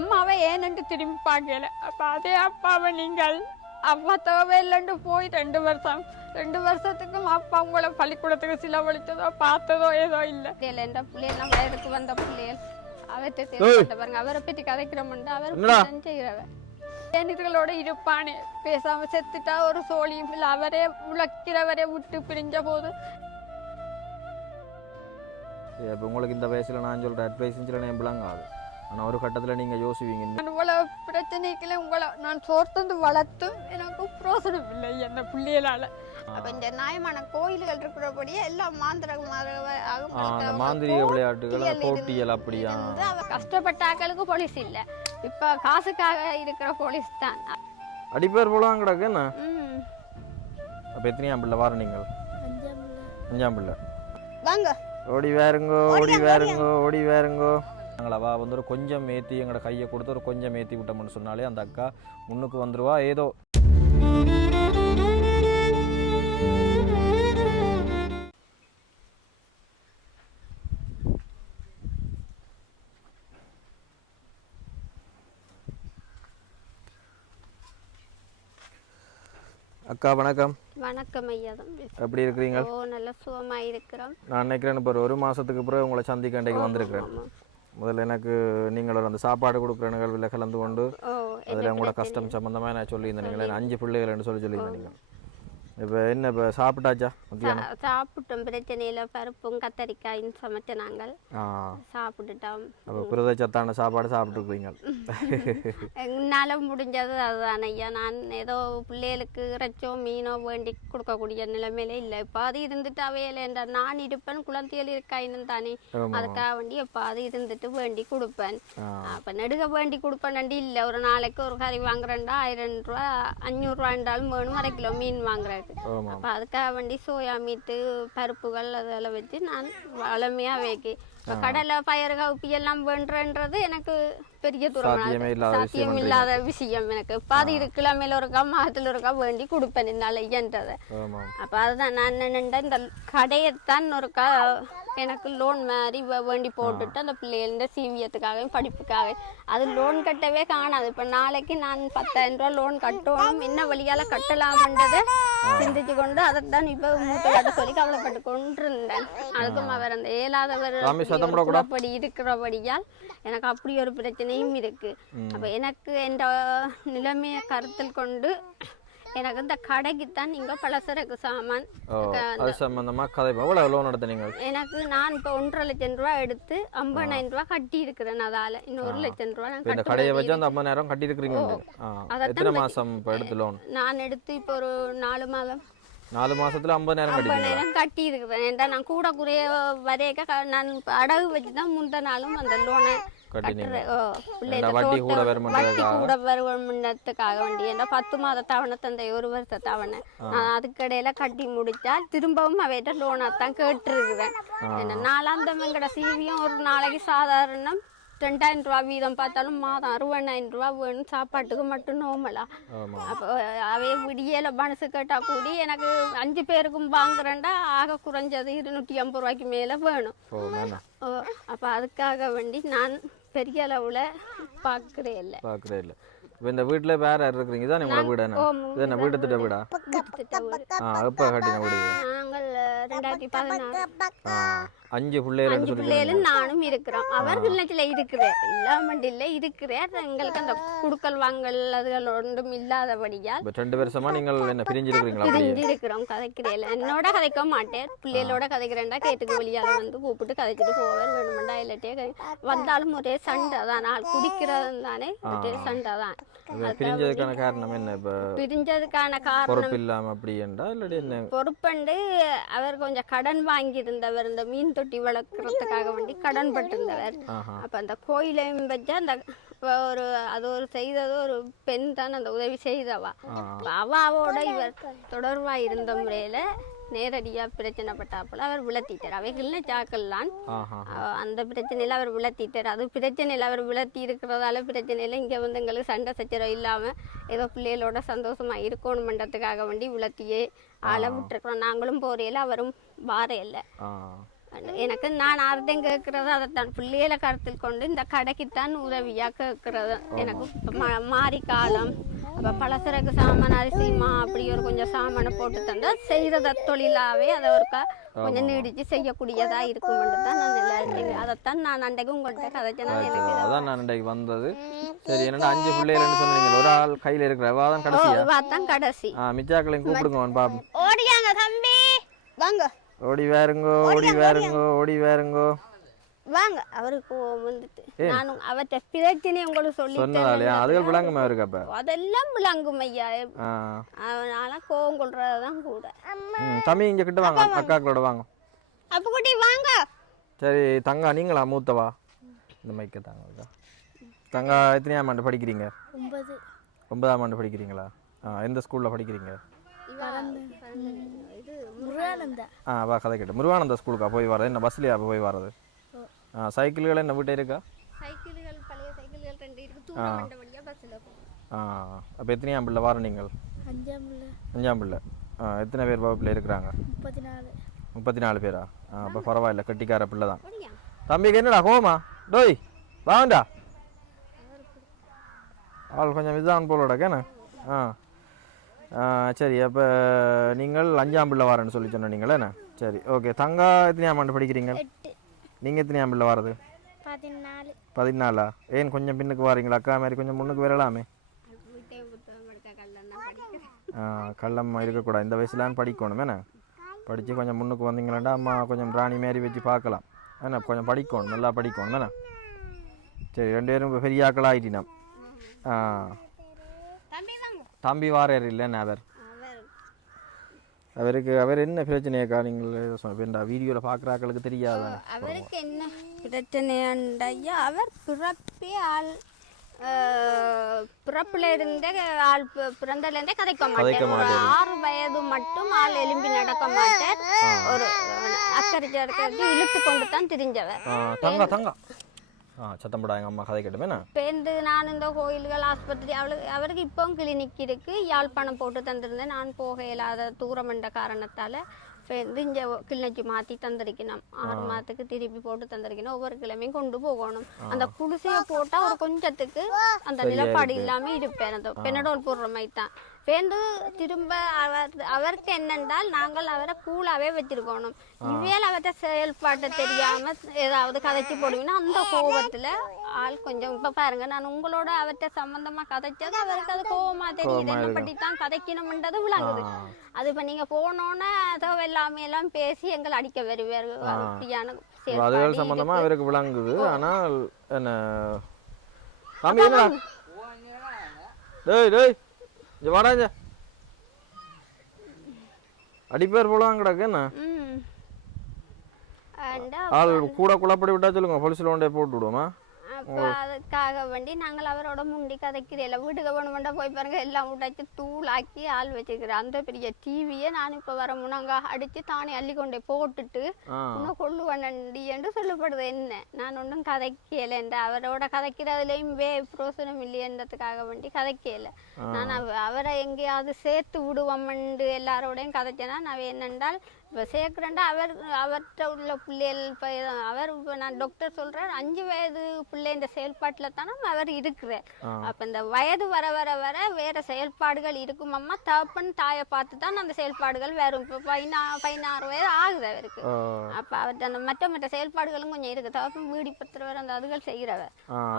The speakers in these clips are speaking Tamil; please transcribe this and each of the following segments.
அம்மாவை ஏனென்று திரும்பி பார்க்கல. அப்ப அதே அப்பாவை நீங்கள் அப்பா தேவையில்லைன்னு போய் ரெண்டு வருஷம் ரெண்டு வருஷத்துக்கும் அப்பா உங்களை பள்ளிக்கூடத்துக்கு செலவழிச்சதோ பார்த்ததோ ஏதோ இல்லை. இல்லை என்ற பிள்ளைகள் வயதுக்கு வந்த பிள்ளைகள். அவர்கிட்ட பாருங்க. அவரை பற்றி கதைக்கிறோம்னா அவர் செய்கிறவர் தேனிகளோட இருப்பானே. பேசாம செத்துட்டா ஒரு சோழியும் இல்லை. அவரே உழைக்கிறவரே விட்டு பிரிஞ்ச போது இப்போ உங்களுக்கு இந்த வயசில் நான் சொல்கிற அட்வைஸும் சில நேரம் விளங்காது ஆனால் ஒரு கட்டத்தில் நீங்கள் யோசிப்பீங்க நான் இவ்வளவு பிரச்சனைகளை உங்களை நான் சோர்த்தந்து வளர்த்தும் எனக்கு பிரோசனம் இல்லை அந்த பிள்ளைகளால. அப்ப இந்த நியாயமான கோயில்கள் இருக்கிறபடியே எல்லாம் மாந்திர ஆ, அந்த மாந்திரிக விளையாட்டுகள் போட்டிகள் அப்படியா? கஷ்டப்பட்ட ஆட்களுக்கு போலீஸ் இல்ல. இப்ப காசுக்காக இருக்கிற போலீஸ் தான். அடிப்பேர் போலாம் கிடக்கு என்ன? ம். அப்போ எத்தனையாம் பிள்ளை? வார நீங்கள். அஞ்சாம் பிள்ளை. வாங்க. ஓடி வேறுங்கோ ஓடி வேறுங்கோ ஓடி வேறுங்கோ நாங்களவா வந்து ஒரு கொஞ்சம் ஏற்றி எங்களோட கையை கொடுத்து ஒரு கொஞ்சம் ஏற்றி விட்டோம்னு சொன்னாலே அந்த அக்கா முன்னுக்கு வந்துருவா. ஏதோ அக்கா வணக்கம். வணக்கம் ஐயா தான் எப்படி இருக்கிறீங்க? ஓ நல்ல சுகமா இருக்கிறோம் நான் நினைக்கிறேன் இப்போ ஒரு மாதத்துக்கு பிறகு உங்களை சந்திக்க வந்திருக்கிறேன். முதல்ல எனக்கு நீங்கள் ஒரு அந்த சாப்பாடு கொடுக்குற நிகழ்வில் கலந்து கொண்டு அதில் உங்களோட கஷ்டம் சம்மந்தமாக நான் சொல்லியிருந்தேன். நீங்கள் அஞ்சு பிள்ளைகள்னு சொல்லி சொல்லியிருந்தேன் நீங்கள் இப்போ என்ன இப்போ சாப்பிட்டாச்சா சாப்பிட்டோம். பிரச்சனையில பருப்பும் கத்தரிக்காயும் சமைச்ச நாங்கள். சாப்பிட்டுட்டோம். அப்போ புரத சத்தான சாப்பாடு சாப்பிட்டுருக்கீங்க என்னால முடிஞ்சது அதுதான். ஐயா நான் ஏதோ பிள்ளைகளுக்கு இறைச்சோ மீனோ வேண்டி கொடுக்கக்கூடிய நிலைமையில இல்லை. இப்போ அது இருந்துட்டு அவையில என்ற நான் இருப்பேன் குழந்தைகள் இருக்காயின்னு தானே. அதுக்காக வேண்டி எப்போ அது இருந்துட்டு வேண்டி கொடுப்பேன். அப்போ நெடுக வேண்டி கொடுப்பேன்டி இல்லை. ஒரு நாளைக்கு ஒரு கறி வாங்குறேன்டா ஆயிரம் ரூபா அஞ்சூறுரூவாண்டாலும் வேணும். அரை கிலோ மீன் ஆமாம் அப்போ அதுக்காக வேண்டி சோயா மீட்டு பருப்புகள் அதெல்லாம் வச்சு நான் வளமையாக வைக்கி இப்போ கடலை பயிறு கவுப்பி எல்லாம் வேண்டுன்றது எனக்கு பெரிய தூரம் சாத்தியமே இல்லாத விஷயம் எனக்கு. பாதி கிழமையில ஒருக்கா மாதத்துல ஒருக்கா வேண்டி கொடுப்பேன் இந்த ஆமாம். அப்போ அதுதான் நான் நினைண்டேன் இந்த கடையத்தான் ஒருக்கா எனக்கு லோன் மாதிரி வேண்டி போட்டுட்டு அந்த பிள்ளைகள சீவியத்துக்காகவும் படிப்புக்காகவும் அது லோன் கட்டவே காணாது. இப்போ நாளைக்கு நான் பத்தாயிரம் ரூபா லோன் கட்டணும். என்ன வழியால கட்டலாம்ன்றதை சிந்திச்சு கொண்டு அதைத்தான் இப்போ மூட்டை கட்ட சொல்லி கவலைப்பட்டு கொண்டு இருந்தேன் அதுக்கும் அவர் அந்த போடக்கூடாது. அப்படி இருக்கிறபடியால் எனக்கு அப்படி ஒரு பிரச்சனையும் இருக்கு. அப்ப எனக்கு என்ற நிலைமையை கருத்தில் கொண்டு எனக்கு இந்த கடைக்கு தான் நீங்க பலசரக்கு சாமான் அது சம்மந்தமாக கதை எவ்வளோ லோன் எடுத்தீங்க எனக்கு நான் இப்போ ஒன்றரை லட்சம் ரூபா எடுத்து ஐம்பதாயிரம் ரூபா கட்டி இருக்கிறேன் அதால இன்னும் ஒரு லட்சம் ரூபா நான் இந்த கட்ட கடையை வச்சு அந்த ஐம்பதாயிரம் கட்டியிருக்கிறீங்க ஆ. அதைத்தான் எத்தனை இப்போ எடுத்து லோன் நான் எடுத்து இப்போ ஒரு நாலு மாதம். நாலு மாசத்துல ஐம்பதாயிரம் ஐம்பதாயிரம் கட்டி இருக்கிறேன் நான் கூட குறைய வரையக்க நான் அடகு வச்சு தான் முந்த நாளும் அந்த லோனை வட்டி கூட வருமென்றதுக்காக? வேண்டி ஏன்னா பத்து மாத தவணை தந்தை ஒரு வருஷ தவணை. நான் அதுக்கடையில கட்டி முடிச்சா திரும்பவும் அவையிட்ட லோனா தான் கேட்டுருக்குறேன். என்ன நாலாம் சிவியும் ஒரு நாளைக்கு சாதாரணம் ரெண்டாயிரம் ரூபா வீதம் பார்த்தாலும் மாதம் அறுபதாயிரம் ரூபா வேணும். சாப்பாட்டுக்கு மட்டும் நோமலா அப்போ அவைய விடியல மனசு கேட்டா கூடி எனக்கு அஞ்சு பேருக்கும் வாங்குறேன்டா ஆக குறைஞ்சது இருநூற்றி ஐம்பது ரூபாய்க்கு மேலே வேணும். ஓ வேணாம். ஓ அப்போ அதுக்காக வேண்டி நான் பெரிய அளவில் பார்க்குறே இல்லை. பார்க்குறே இல்லை. இப்போ இந்த வீட்டில் வேற யார் இருக்கிறீங்க? இதான் உங்களோட வீடு என்ன இது என்ன வீடு திட்ட வீடா? எப்போ கட்டின வீடு? நாங்கள் ரெண்டாயிரத்தி பதினாறு. அஞ்சு பிள்ளைகள் அஞ்சு பிள்ளைகளும் நானும் இருக்கிறோம். அவர் இல்லத்தில் இருக்கிறார். இல்லாமல் இல்லை இருக்கிறார். எங்களுக்கு அந்த குடுக்கல் வாங்கல் அதுகள் ஒன்றும் இல்லாதபடியால் ரெண்டு வருஷமா நீங்கள் என்ன பிரிஞ்சிருக்கிறீங்களா அப்படியே? பிரிஞ்சு இருக்கிறோம் கதைக்கிறேன். என்னோட கதைக்க மாட்டேன். பிள்ளைகளோட கதைக்கிறேன்டா கேட்டுக்கு வெளியால வந்து கூப்பிட்டு கதைச்சிட்டு போவார் வேணுமெண்டா இல்லாட்டியே கதை- வந்தாலும் ஒரே சண்டை தான். நான் குடிக்கிறது தானே ஒரே சண்டை தான். பிரிஞ்சதுக்கான காரணம் என்ன? இப்போ பிரிஞ்சதுக்கான காரணம் பொறுப்பு இல்லாமல் அப்படி என்றா இல்லாட்டி என்ன? பொறுப்பண்டு அவர் கொஞ்சம் கடன் வாங்கியிருந்தவர் இந்த மீன் தொட்டி வளர்க்குறதுக்காக வேண்டி கடன் பட்டிருந்தவர். அப்போ அந்த கோயிலையும் வச்சு அந்த ஒரு அது ஒரு செய்தது ஒரு பெண் தான் அந்த உதவி செய்தவா. அவாவோட இவர் தொடர்பா இருந்த முறையில நேரடியா பிரச்சனைப்பட்டாப்புல அவர் விளத்திட்டார். அவைகள்ல அஹ் அந்த பிரச்சனையில அவர் விளத்திட்டார். அது பிரச்சனையில அவர் விளத்தி இருக்கிறதால பிரச்சனையில இங்க வந்து எங்களுக்கு சண்டை சச்சரவு இல்லாம ஏதோ பிள்ளைகளோட சந்தோஷமா இருக்கணுமன்றதுக்காக வேண்டி விளத்தியே ஆள விட்டுருக்கிறோம். நாங்களும் போறையில அவரும் வார இல்லை ஆ. எனக்கு நான் ஆர்டம் கேட்கறது அதைத்தான். பிள்ளைகளை கருத்தில் கொண்டு இந்த கடைக்குத்தான் உதவியா கேட்கறது. எனக்கு இப்ப மா- மாரி காலம். அப்ப பலசரக்கு சாமான் அரிசி மா அப்படி ஒரு கொஞ்சம் சாமானை போட்டு தந்தா செய்யறத தொழிலாவே அதை ஒருக்கா கொஞ்சம் நீடிச்சு செய்யக்கூடியதா இருக்கும்னு தான் நான் எல்லாருக்கும் அதைத்தான் நான் அன்றைக்கு உங்கள்கிட்ட கதைச்சேன். எனக்கு அதான் நான் இன்றைக்கு வந்தது. சரி என்னடா அஞ்சு சொன்னீங்க ஒரு ஆள் கையில் இருக்கிற தான் கடைசியா? தான் கடைசி. ஆ மிச்சாக்களையும் கூப்பிடுங்க பாப்போம். ஓடியாங்க தம்பி. வாங்க. ஓடி வேறுங்கோ ஓடி வேறுங்கோ ஓடி வேறுங்கோ வாங்க. அவருக்கு வந்துட்டு. நானும் அவற்றை பிரச்சனை உங்களுக்கு சொல்லி சொன்னதாலையா அதுகள் விளங்குமா இருக்கு அப்ப? அதெல்லாம் விளங்கும் ஐயா. அதனால கோவம் கொள்றதுதான் கூட. தம்பி இங்க கிட்ட வாங்க அக்காக்களோட வாங்க. அப்ப குட்டி வாங்க. சரி தங்கா நீங்களா மூத்தவா? இந்த மைக்கை தாங்க. தங்கா எத்தனையாம் ஆண்டு படிக்கிறீங்க? ஒன்பது. ஒன்பதாம் ஆண்டு படிக்கிறீங்களா? எந்த ஸ்கூலில் படிக்கிறீங்க? ஆ வா கதை கேட்டு. முருகானந்த ஸ்கூலுக்கா போய் வரது என்ன பஸ்லையா போய் வரது ஆ சைக்கிள்கள் என்ன வீட்டை இருக்கா? சைக்கிள்கள் பழைய சைக்கிள்கள் ரெண்டு இருக்கு. தூங்க வண்டியா பஸ்ல ஆ அப்போ எத்தனையாம் பிள்ளை வர நீங்கள்? அஞ்சாம் உள்ள அஞ்சாம் பிள்ளை. ஆ எத்தனை பேர் வகுப்பில் இருக்கிறாங்க? முப்பத்தி நாலு முப்பத்தி நாலு பேரா? ஆ அப்போ பரவாயில்ல கட்டிக்கார பிள்ளை தான். தம்பிக்கு என்னடா கோமா டோய் வாங்கடா. ஆள் கொஞ்சம் இதான் போலோட கேன. ஆ, சரி அப்போ நீங்கள் அஞ்சாம் பிள்ளை வரேன்னு சொல்லி சொன்னீங்களே என்ன? சரி ஓகே தங்கா எத்தனையாம் ஆண்டு படிக்கிறீங்க? நீங்கள் எத்தனையாம் பிள்ளை வரது? பதினாலு. பதினாலா? ஏன் கொஞ்சம் பின்னுக்கு வாரீங்களா? அக்கா மாதிரி கொஞ்சம் முன்னுக்கு வரலாமே. ஆ கள்ளம் இருக்கக்கூடாது. இந்த வயசுலான்னு படிக்கணும் என்ன? படித்து கொஞ்சம் முன்னுக்கு வந்தீங்களாண்டா அம்மா கொஞ்சம் ராணி மாரி வச்சு பார்க்கலாம். என்ன கொஞ்சம் படிக்கணும் நல்லா படிக்கணும் என்ன? சரி ரெண்டு பேரும் இப்ப பெரிய ஆக்கள் ஆகிட்டினோம் ஆ. தம்பி வாரார் இல்லைன்னு அவர். அவருக்கு அவர் என்ன பிரச்சனையாக்கா நீங்கள் சொன்ன வீடியோவில் பார்க்குற ஆக்களுக்கு தெரியாதானே அவருக்கு என்ன பிரச்சனையா அவர் பிறப்பே ஆள் பிறப்புல இருந்தே ஆள் பி- பிறந்ததுல இருந்தே கதைக்க மாட்டேன் ஒரு ஆறு வயது மட்டும் ஆள் எலும்பி நடக்க மாட்டேன் ஒரு இருக்கிறது இழுத்து கொண்டு தான் திரிஞ்சவர். தங்கா தங்கா. சத்தம் போடா எங்கள் அம்மா கதை கேட்டுமே பேருந்து நான் இந்த கோயில்கள் ஆஸ்பத்திரி அவளுக்கு அவருக்கு இப்போவும் கிளினிக் இருக்கு யாழ்ப்பாணம் போட்டு தந்திருந்தேன் நான் போக இயலாத தூரம் என்ற காரணத்தால பேருந்து இங்கே கிளினிக்கு மாற்றி தந்திருக்கணும் ஆறு மாதத்துக்கு திருப்பி போட்டு தந்திருக்கணும் ஒவ்வொரு கிழமையும் கொண்டு போகணும் அந்த குடிசையை போட்டால் ஒரு கொஞ்சத்துக்கு அந்த நிலப்பாடு இல்லாமல் இருப்பேன் அந்த பெனடோல் போடுற மாதிரி தான் பேருந்து திரும்ப அவர் அவருக்கு என்னென்றால் நாங்கள் அவரை கூலாவே வச்சிருக்கணும் இவையால் அவர்கிட்ட செயல்பாட்டை தெரியாம ஏதாவது கதைச்சு போடுவீங்கன்னா அந்த கோபத்துல ஆள் கொஞ்சம் இப்ப பாருங்க நான் உங்களோட அவர்கிட்ட சம்பந்தமா கதைச்சது அவருக்கு அது கோவமா தெரியுது. என்ன பற்றி தான் கதைக்கணும்ன்றது விளங்குது. அது இப்ப நீங்க போனோன்னே அதோ எல்லாமே எல்லாம் பேசி எங்களை அடிக்க வருவாரு. அப்படியான அதுகள் சம்பந்தமா அவருக்கு விளங்குது. ஆனால் என்ன டேய் டேய். இங்க வாடா இங்க. அடிப்பேர் போலாம் கிடக்கு என்ன? ஆள் கூட குழப்படி விட்டா சொல்லுங்க போலீஸ்ல கொண்டே போட்டு விடுவோமா? அப்போ அதுக்காக வேண்டி நாங்கள் அவரோட முண்டி கதைக்கிறதில்ல வீட்டுக்கு வேணுமெண்டா போய் பாருங்க எல்லாம் உடைச்சு தூளாக்கி ஆள் வச்சுக்கிறேன் அந்த பெரிய டிவியை நான் இப்போ வர முன்னாங்க அடித்து தானே அள்ளி கொண்டே போட்டுட்டு உன்னை கொள்ளு வண்டி என்று சொல்லப்படுது. என்ன? நான் ஒன்றும் கதைக்கல இந்த அவரோட கதைக்கிறதுலேயும் வே பிரோசனம் இல்லையன்றதுக்காக வேண்டி கதைக்கல. நான் அவ- அவரை எங்கேயாவது சேர்த்து விடுவோம்ண்டு எல்லாரோடையும் கதைச்சேன்னா நான் என்னென்றால் இப்போ சேர்க்குறேன்டா அவர் அவர்கிட்ட உள்ள பிள்ளைகள் இப்போ அவர் இப்போ நான் டாக்டர் சொல்கிறேன் அஞ்சு வயது பிள்ளை இந்த செயல்பாட்டில் தானே அவர் இருக்கிறார். அப்போ இந்த வயது வர வர வர வேறு செயல்பாடுகள் இருக்கும் அம்மா தகப்பன் தாயை பார்த்து தான் அந்த செயல்பாடுகள் வரும். இப்போ பதினா பதினாறு வயது ஆகுது அவருக்கு. அப்ப அவர்ட்ட அந்த மற்ற மற்ற செயல்பாடுகளும் கொஞ்சம் இருக்கு. தவப்பும் வீடி பத்திரவர் அந்த அதுகள் செய்கிறவர்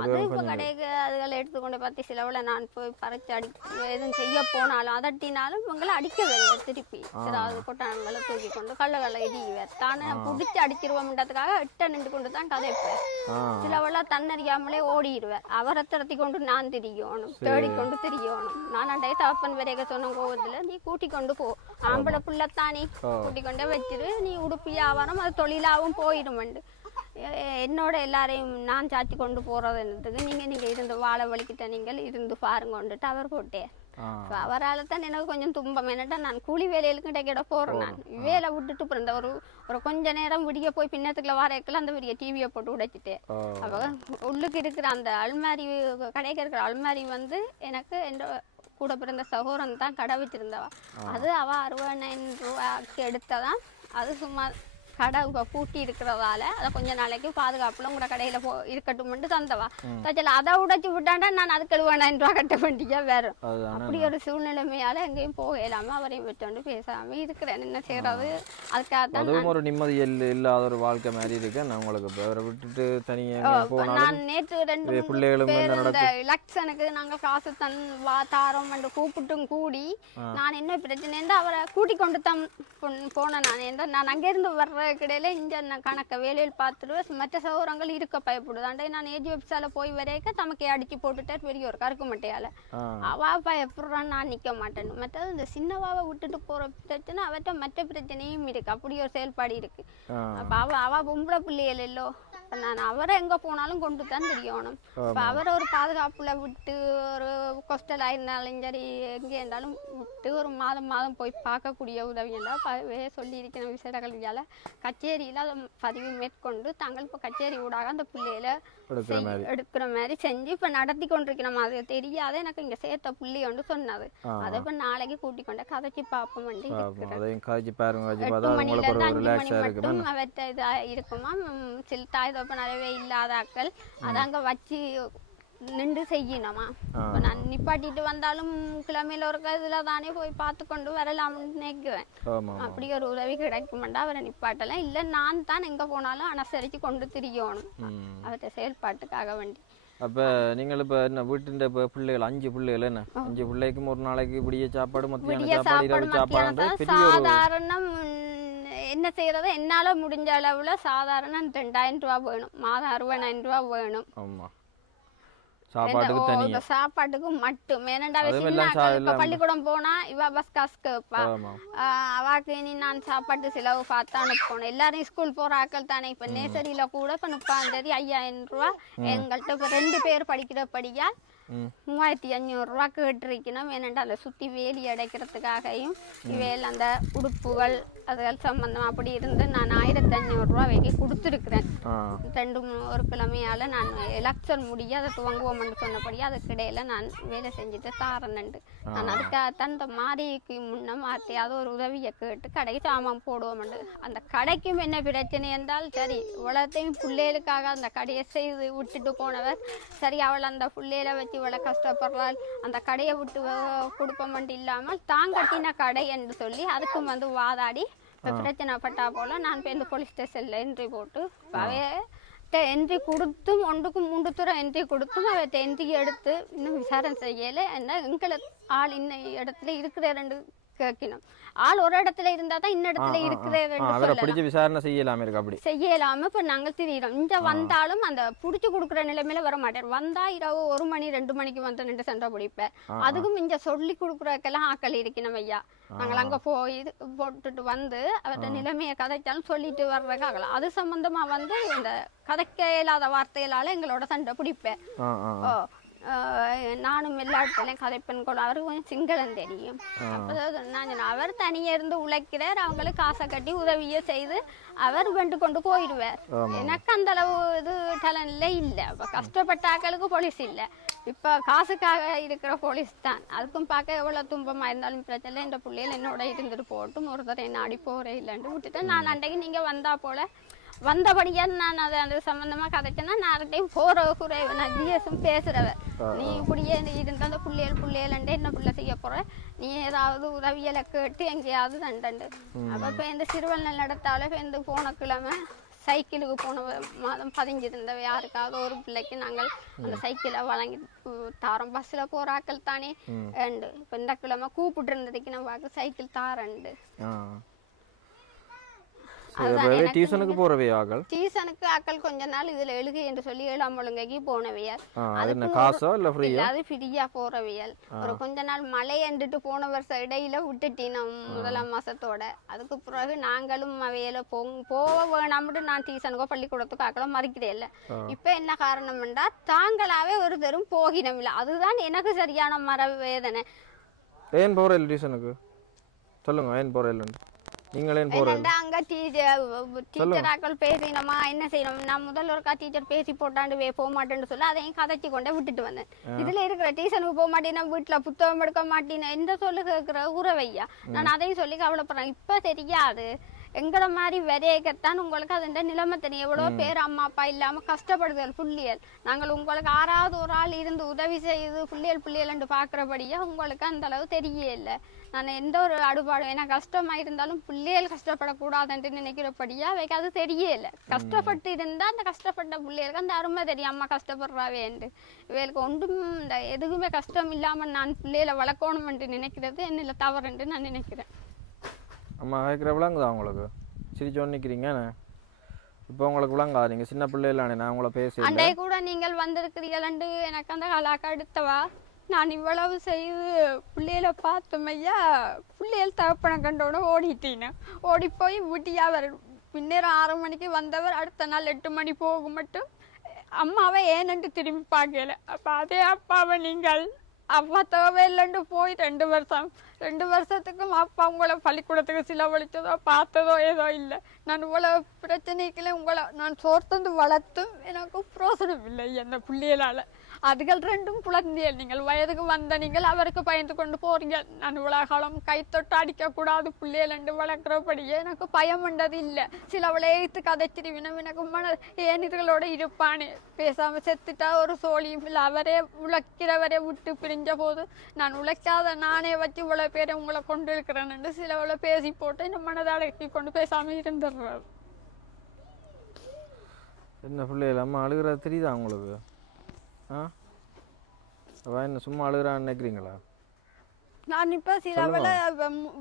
அது இப்போ கடைக்கு அதுகளை எடுத்துக்கொண்டு பார்த்து சிலவில் நான் போய் பறிச்சு அடி எதுவும் செய்ய போனாலும் அதட்டினாலும் இவங்களை அடிக்க வருவார் திருப்பி. ஏதாவது கொட்டான்களை தூக்கி கொண்டு கள்ள கள்ள இடிக்குவார் தானே பிடிச்சி அடிச்சிருவோம்ன்றதுக்காக எட்ட நின்று கொண்டு தான் கதைப்பார் சிலவெல்லாம் தன்னறியாமலே ஓடிடுவார் அவரை திரட்டி கொண்டு நான் திரியணும் தேடிக்கொண்டு திரியணும். நான் அண்டைய தகப்பன் வரைக்க சொன்ன கோவத்துல நீ கூட்டி கொண்டு போ. ஆம்பளை புள்ளத்தானே கூட்டி கொண்டே வச்சிரு. நீ உடுப்பு வியாபாரம் அது தொழிலாகவும் போயிடுமெண்டு. என்னோட எல்லாரையும் நான் சாத்தி கொண்டு போறதுன்றதுக்கு நீங்க நீங்க இருந்து வாழை வலிக்கிட்ட நீங்கள் இருந்து பாருங்கன்னுட்டு அவர் போட்டேன். அப்ப அவரால தான் எனக்கு கொஞ்சம் துன்பம். என்னட்டா நான் கூலி வேலைகளுக்கு கிடைக்கிட போறேன் நான். வேலை விட்டுட்டு பிறந்த ஒரு ஒரு கொஞ்ச நேரம் விடிய போய் பின்னத்துக்குள்ள வாரக்குள்ள அந்த பெரிய டிவியை போட்டு உடைச்சிட்டேன் ஆ. அப்போ உள்ளுக்கு இருக்கிற அந்த அல்மாரி கடைக்கு இருக்கிற அல்மாரி வந்து எனக்கு என் கூட பிறந்த சகோதரன் தான் கடை வச்சிருந்தவா. அது அவ அறுபதாயிரம் ரூபாய்க்கு எடுத்ததான் அது சும்மா கடை இப்போ பூட்டி இருக்கிறதால அதை கொஞ்ச நாளைக்கு பாதுகாப்புல உங்களோட கடையில போ இருக்கட்டும்னு தந்தவா. தச்சல அதை உடைச்சு விட்டாண்டா நான் அதுக்கு எழுபதாயிரம் ரூபா கட்ட வேண்டியா வேறும் அதுதானே அப்படி ஒரு சூழ்நிலைமையால எங்கேயும் போக இல்லாம அவரையும் வச்சோண்டு பேசாம இருக்கிறேன். என்ன செய்யறது அதுக்காக தான் ஒரு நிம்மதி இல்ல இல்லாத ஒரு வாழ்க்கை மாதிரி இருக்கு. நான் உங்களுக்கு? அவரை விட்டுட்டு தனியாக நான் நேற்று ரெண்டு பிள்ளைகளும் இந்த எலெக்ஷனுக்கு நாங்க காசு தன் வா தாரோம் என்று கூப்பிட்டும் கூடி நான் என்ன பிரச்சனை அவரை கூட்டி கொண்டு தான் பொன்- போனேன் நான். நான் அங்கேருந்து வர்ற கிடையில நான் கணக்க வேலையில் பார்த்துட்டு மற்ற சௌரங்கள் இருக்க பயப்படுதாண்டே நான் ஏஜி வெப்ஸால போய் வரைக்க தமக்கே அடிச்சு போட்டுட்டார் பெரிய ஒரு கருக்கு மட்டையால. ஆ. அவா பயப்படுறான் நான் நிக்க மாட்டேன். மற்றது இந்த சின்னவாவை விட்டுட்டு போற பிரச்சனை அவற்ற மற்ற பிரச்சனையும் இருக்கு. அப்படி ஒரு செயல்பாடு இருக்கு. அப்ப அவ அவ பொம்பளை பிள்ளைகள் இல்லோ அப்ப நான் அவரை எங்க போனாலும் கொண்டு தான் தெரியணும். இப்ப அவரை ஒரு பாதுகாப்புல விட்டு ஒரு கொஸ்டல் ஆயிருந்தாலும் சரி எங்கே இருந்தாலும் விட்டு ஒரு மாதம் மாதம் போய் பார்க்கக்கூடிய உதவி எல்லாம் பவே சொல்லி இருக்கிற விசேட கல்வியால கச்சேரியில அதை பதிவு மேற்கொண்டு தாங்கள் இப்ப கச்சேரி ஊடாக அந்த பிள்ளைகளை எடுக்கிற மாதிரி. எடுக்கிற மாதிரி செஞ்சு இப்ப நடத்தி கொண்டிருக்கிறோம். அது தெரியாத எனக்கு இங்க சேர்த்த புள்ளி ஒன்று சொன்னது. அதை இப்ப நாளைக்கு கூட்டிக் கொண்டு கதைச்சு பார்ப்போம் பார்ப்போம் அதையும் காய்ச்சி பாருங்க எட்டு பார்த்தா மணில உங்களுக்கு இருந்து ஒரு அஞ்சு மணி மட்டும் அவற்றை இதா இருக்குமா சில தாய் தோப்ப நிறையவே இல்லாத ஆட்கள் அதை அங்க வச்சு நின்று செய்யணுமா? இப்ப நான் நிப்பாட்டிட்டு வந்தாலும் கிழமையில ஒரு இதுல தானே போய் பார்த்து கொண்டு வரலாம்னு நினைக்கிறேன் அப்படி ஒரு உதவி கிடைக்குமெண்டா அவரை நிப்பாட்டலாம். இல்ல நான் தான் எங்க போனாலும் அனுசரிச்சு கொண்டு திரியணும். அவற்றை செயல்பாட்டுக்காக வேண்டி. அப்போ நீங்கள் இப்போ என்ன வீட்டின் இப்போ பிள்ளைகள் அஞ்சு பிள்ளைகள் என்ன? அஞ்சு பிள்ளைக்கும் ஒரு நாளைக்கு விடிய சாப்பாடு மத்தியான சாப்பாடு சாப்பாடு இரவு சாதாரணம் என்ன செய்யறது என்னால முடிஞ்ச அளவுல சாதாரண ரெண்டாயிரம் ரூபா வேணும். மாதம் அறுபதாயிரம் ரூபா வேணும். இந்த- சாப்பாட்டுக்கு தனியாக சாப்பாட்டுக்கு மட்டும். ஏனண்டா சின்ன பள்ளிக்கூடம் போனா இவ பஸ் காசு கேட்பா அவாக்கு இனி நான் சாப்பாட்டு செலவு பார்த்து அனுப்பணும் எல்லாரும் ஸ்கூல் போற ஆட்கள் தானே. இப்ப நேசரியில கூட இப்ப முப்பாம் தேதி ஐயாயிரம் ரூபா எங்கள்கிட்ட இப்ப ரெண்டு பேர் படிக்கிறபடியா ம். மூவாயிரத்தி அஞ்சூறு ரூபா கேட்டிருக்கணும். ஏனென்றால் அதை சுற்றி வேலி அடைக்கிறதுக்காகவும் இவையில் அந்த உடுப்புகள் அதுகள் சம்பந்தம் அப்படி இருந்து நான் ஆயிரத்தி ரூபா வைக்க கொடுத்துருக்குறேன். ரெண்டு மூணு ஒரு கிழமையால் நான் எலெக்ஷன் முடிய அதை துவங்குவோம்னு சொன்னபடி அதுக்கு இடையில நான் வேலை செஞ்சுட்டு தாரணுண்டு நான் அதுக்காகத்தான் இந்த மாரிக்கு முன்ன மாற்றியாவது ஒரு உதவியை கேட்டு கடைக்கு சாமான் போடுவோம்ண்டு அந்த கடைக்கும் என்ன பிரச்சனை என்றால் சரி இவ்வளோத்தையும் பிள்ளைகளுக்காக அந்த கடையை செய்து விட்டுட்டு போனவர் சரி அவள் அந்த பிள்ளையில வச்சு இவ்வளோ கஷ்டப்படுறாள் அந்த கடையை விட்டு கொடுப்போம்ட்டு இல்லாமல் தான் கட்டின கடை என்று சொல்லி அதுக்கும் வந்து வாதாடி இப்ப பிரச்சனை பட்டா போல நான் போய் இந்த போலீஸ் ஸ்டேஷன்ல என்ட்ரி போட்டு அவைய என்ட்ரி கொடுத்தும் ஒன்றுக்கு மூன்று தூரம் என்ட்ரி கொடுத்தும் அவ என்ட்ரி எடுத்து இன்னும் விசாரணை செய்யல. என்ன எங்களை ஆள் இன்ன இடத்துல இருக்கிற ரெண்டு கேட்கணும். ஆள் ஒரு இடத்துல இருந்தா தான் இன்ன இடத்துல இருக்கிற ஆ. ரெண்டு அவரை சொல்லலாம். பிடிச்சி விசாரணை செய்யலாமே இருக்கு அப்படி. செய்யலாம இப்ப நாங்கள் திரியிறோம். இங்க வந்தாலும் அந்த புடிச்சு கொடுக்குற நிலைமையில வர மாட்டேன். வந்தா இரவு ஒரு மணி ரெண்டு மணிக்கு வந்து நின்று சண்டை பிடிப்பேன். அதுக்கும் இங்க சொல்லி கொடுக்குறதுக்கெல்லாம் ஆக்கள் இருக்கணும் ஐயா. நாங்கள் அங்க போய் இது போட்டுட்டு வந்து அவர்கிட்ட நிலைமையை கதைச்சாலும் சொல்லிட்டு வர்றதுக்கு ஆகலாம் அது சம்பந்தமா வந்து இந்த கதைக்க இயலாத வார்த்தைகளால எங்களோட சண்டை பிடிப்பேன். ஓ நானும் எல்லா இடத்துலையும் கதைப்பெண் கூட அவருக்கு கொஞ்சம் சிங்களம் தெரியும். அப்போ நான் சொன்னேன், அவர் தனியா இருந்து உழைக்கிறார் அவங்களுக்கு காசை கட்டி உதவியை செய்து அவர் வெண்டு கொண்டு போயிடுவார். எனக்கு அந்த அளவு இது டலன்ல இல்லை. அப்போ கஷ்டப்பட்ட ஆட்களுக்கு போலீஸ் இல்லை. இப்போ காசுக்காக இருக்கிற போலீஸ் தான். அதுக்கும் பார்க்க எவ்வளோ துன்பமா இருந்தாலும் பிரச்சனை. இந்த பிள்ளைகள் என்னோட இருந்துட்டு போகட்டும். ஒருத்தர் என்ன அடி போகிறே இல்லைன்ட்டு விட்டுட்டு நான் அன்றைக்கு நீங்க வந்தா போல வந்தபடியா நான் அதை அந்த சம்பந்தமா கதைச்சேன்னா நான் யார்கிட்டையும் போற குறைவு நான் ஜிஎஸும் பேசுறவ. நீ இப்படியே இருந்த அந்த பிள்ளைகள் பிள்ளைகளண்டே என்ன பிள்ளை செய்ய போற? நீ ஏதாவது உதவியலை கேட்டு எங்கேயாவது தண்டண்டு. அப்ப இப்போ இந்த சிறுவல் நடத்தால இப்போ இந்த போன கிழமை சைக்கிளுக்கு போன மாதம் பதிஞ்சிருந்தவ யாருக்காவது ஒரு பிள்ளைக்கு நாங்கள் அந்த சைக்கிளை வழங்கி தாரோம். பஸ்ஸில் போறாக்கள் தானே. ரெண்டு இப்போ இந்த கிழமை கூப்பிட்டு இருந்ததுக்கு நம்ம சைக்கிள் தாரண்டு. சரி அப்போ டியூஷனுக்கு ஆக்கள்? ஆக்கள் கொஞ்ச நாள் இதுல எழுகு என்று சொல்லி ஏழாம் ஒழுங்கைக்கு போனவையார் ஆ அது காசோ இல்லை ஃப்ரீயா இல்லாது ஃப்ரீயா போறவியல். ஒரு கொஞ்ச நாள் மழை என்றுட்டு போன வருஷம் இடையில விட்டுட்டினோம் முதலாம் மாசத்தோட. அதுக்கு பிறகு நாங்களும் அவையில போங் போக வேணாம்னு நான் டியூசனுக்கோ பள்ளிக்கூடத்துக்கோ ஆக்களும் மறிக்கிறேன் இல்ல. இப்ப என்ன காரணம் என்றா தாங்களாவே ஒரு தரும் போகினம் இல்ல அதுதான் எனக்கு சரியான மர வேதனை ஏன் இல்லை டியூஷனுக்கு? சொல்லுங்க ஏன் போகிற இல்லைன்னு. நீங்கள் ஏன் போகிற என்னண்டா அங்க டீச்சர் டீச்சர் ஆக்கள் பேசினோமா? என்ன செய்யணும்? நான் முதல்ல ஒருக்கா டீச்சர் பேசி போட்டாண்டு போக மாட்டேன்னு சொல்லி அதையும் கதைச்சி கொண்டே விட்டுட்டு வந்தேன். இதுல இருக்கிற டியூஷனுக்கு போக மாட்டேன் வீட்டுல புத்தகம் எடுக்க மாட்டேன் எந்த சொல்லு கேட்கிற உறவையா? நான் அதையும் சொல்லி கவலைப்படுறேன். இப்ப தெரியாது. எங்களை மாதிரி விரையக்கத்தான் உங்களுக்கு அதுன்ற நிலைமை தெரியும் எவ்வளோ பேர் அம்மா அப்பா இல்லாம கஷ்டப்படுதல் புள்ளியல். நாங்கள் உங்களுக்கு ஆறாவது ஒரு ஆள் இருந்து உதவி செய்து புள்ளியல் புள்ளியல் பார்க்குறபடியா உங்களுக்கு அந்த அளவு தெரியல நான் எந்த ஒரு அடுபாடும் ஏன்னா கஷ்டமா இருந்தாலும் பிள்ளைகள் கஷ்டப்படக்கூடாதுன்ட்டு நினைக்கிறபடியா அவைக்கு அது தெரியல. கஷ்டப்பட்டு இருந்தா அந்த கஷ்டப்பட்ட பிள்ளைகளுக்கு அந்த அருமை தெரியும். அம்மா கஷ்டப்படுறாவேன்ட்டு இவைகளுக்கு ஒன்றும் இந்த எதுக்குமே கஷ்டம் இல்லாம நான் பிள்ளைகளை வளர்க்கணும்ன்ட்டு நினைக்கிறது என்னில் தவறுன்ட்டு நான் நினைக்கிறேன். அம்மா கேட்குற விளங்குதா உங்களுக்கு? சிரிச்சோன்னு நிற்கிறீங்க இப்போ உங்களுக்கு விளங்காது நீங்கள் சின்ன பிள்ளைகளானே நான் உங்களை பேசி அண்டே கூட நீங்கள் வந்திருக்கிறீங்களண்டு எனக்கு அந்த கலாக்கா அடுத்தவா? நான் இவ்வளவு செய்து பிள்ளைகளை பார்த்தோம் ஐயா. பிள்ளைகள் தகப்பனை கண்டோட ஓடிட்டேன். ஓடி போய் ஊட்டியா அவர் பின்னேரம் ஆறு மணிக்கு வந்தவர் அடுத்த நாள் எட்டு மணி போகும் மட்டும். அம்மாவை ஏனென்று திரும்பி பார்க்கல. அப்போ அதே அப்பாவை நீங்கள் அப்பா தேவையில்லைன்னு போய் ரெண்டு வருஷம் ரெண்டு வருஷத்துக்கும் அப்பா உங்களை பள்ளிக்கூடத்துக்கு செலவழித்ததோ பார்த்ததோ ஏதோ இல்லை. நான் இவ்வளோ பிரச்சனைக்குள்ள உங்களை நான் சோர்த்தந்து வளர்த்தும் எனக்கு பிரோசனம் இல்லை அந்த பிள்ளைகளால். அதுகள் ரெண்டும் குழந்தைகள். நீங்கள் வயதுக்கு வந்த நீங்கள் அவருக்கு பயந்து கொண்டு போறீங்க. நான் உலகம் கைத்தொட்டு கை தொட்டு அடிக்கக்கூடாது. பிள்ளைகள் ரெண்டு வளர்க்குறபடியே எனக்கு பயம் பண்ணது இல்லை சில விளையத்து கதைச்சிருவினம். எனக்கு மன ஏன் இதுகளோட இருப்பானே? பேசாம செத்துட்டா ஒரு சோழியும் இல்லை. அவரே உழைக்கிறவரே விட்டு பிரிஞ்ச போது நான் உழைக்காத நானே வச்சு இவ்வளோ பேரை உங்களை கொண்டு இருக்கிறேன்னு சில இவ்வளோ பேசி போட்டு இந்த மனதை அடக்கி கொண்டு பேசாம இருந்துடுறாரு. என்ன பிள்ளைகள்? அம்மா அழுகிறது தெரியுதா உங்களுக்கு? ஆ? அவன் என்ன சும்மா அழுகிறான்னு நினைக்கிறீங்களா? நான் இப்போ சில வேலை